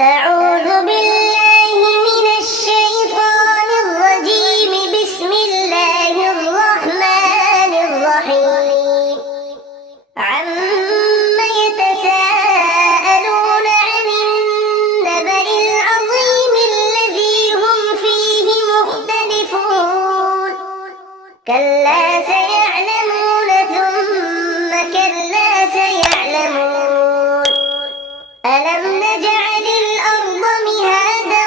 أعوذ بالله من الشيطان الرجيم. بسم الله الرحمن الرحيم. عما يتساءلون عن النبأ العظيم الذي هم فيه مختلفون. كلا سيعلمون ثم كلا سيعلمون. ألم نجعل الأرض مهادا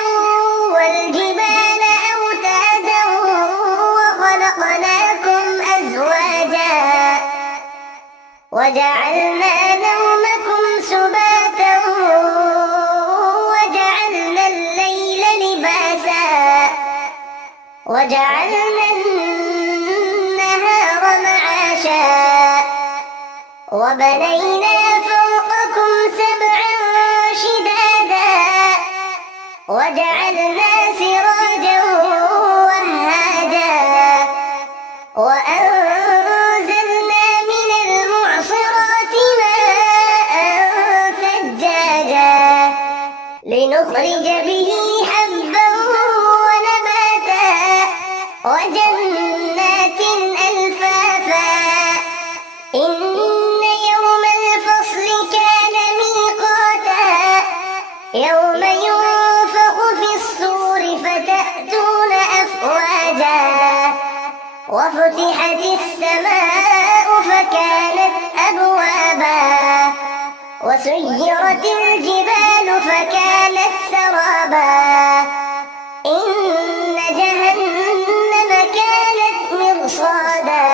والجبال أوتادا وخلقناكم أزواجا وجعلنا نومكم سباتا وجعلنا الليل لباسا وجعلنا النهار معاشا وبنينا فوقكم سبعا شدادا وجعلنا سراجا وهاجا وأنزلنا من المعصرات ماء ثجاجا لنخرج به حبا ونباتا وجنات ألفافا. إن يوم الفصل كان ميقاتا يوم ينفخ في الصور فتأتون أفواجا وفتحت السماء فكانت أبوابا وسيرت الجبال فكانت سرابا. إن جهنم كانت مرصادا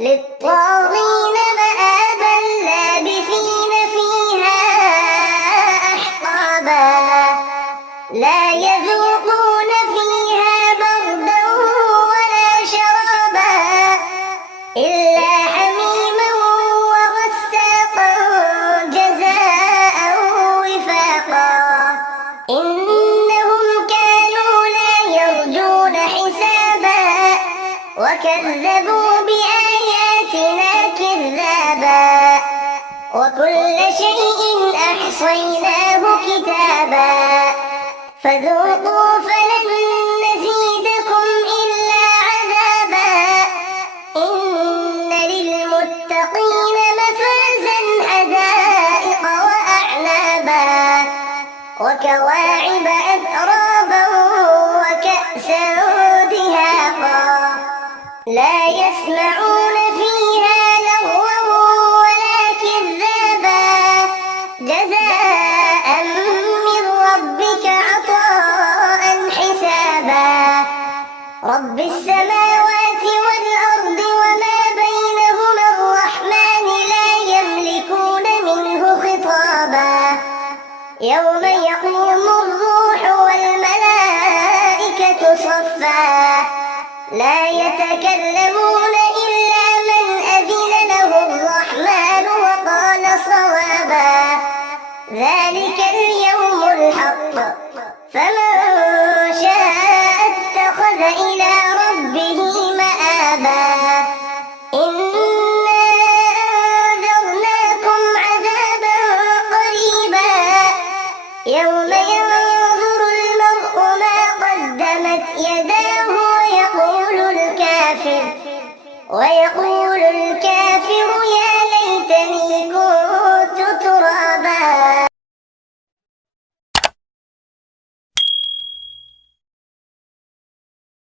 للطاغين مآبا لابثين فيها أحقابا. لا يذوقون فيها بردا ولا شرابا إلا حميما وغساقا جزاء وفاقا. إنهم كانوا لا يرجون حسابا وكذبوا بآياتنا كذابا وكل شيء أحصيناه كتابا. فذوقوا فلن نزيدكم إلا عذابا. إن للمتقين مفازا حدائق وأعنابا وكواعب أترابا وكأسا دهاقا. لا يسمعون فيها لغوا ولا كذابا جزاء من ربك عطاء حسابا. رب السماوات والأرض وما بينهما الرحمن لا يملكون منه خطابا. يوم يقوم الروح والملائكة صفا لا يتكلمون إلا من أذن له الرحمن وقال صوابا. ذلك اليوم الحق فمن شاء اتخذ إلى ربه مآبا. إنا أنذرناكم عذابا قريبا يوم ينظر المرء ما قدمت يداه ويقول الكافر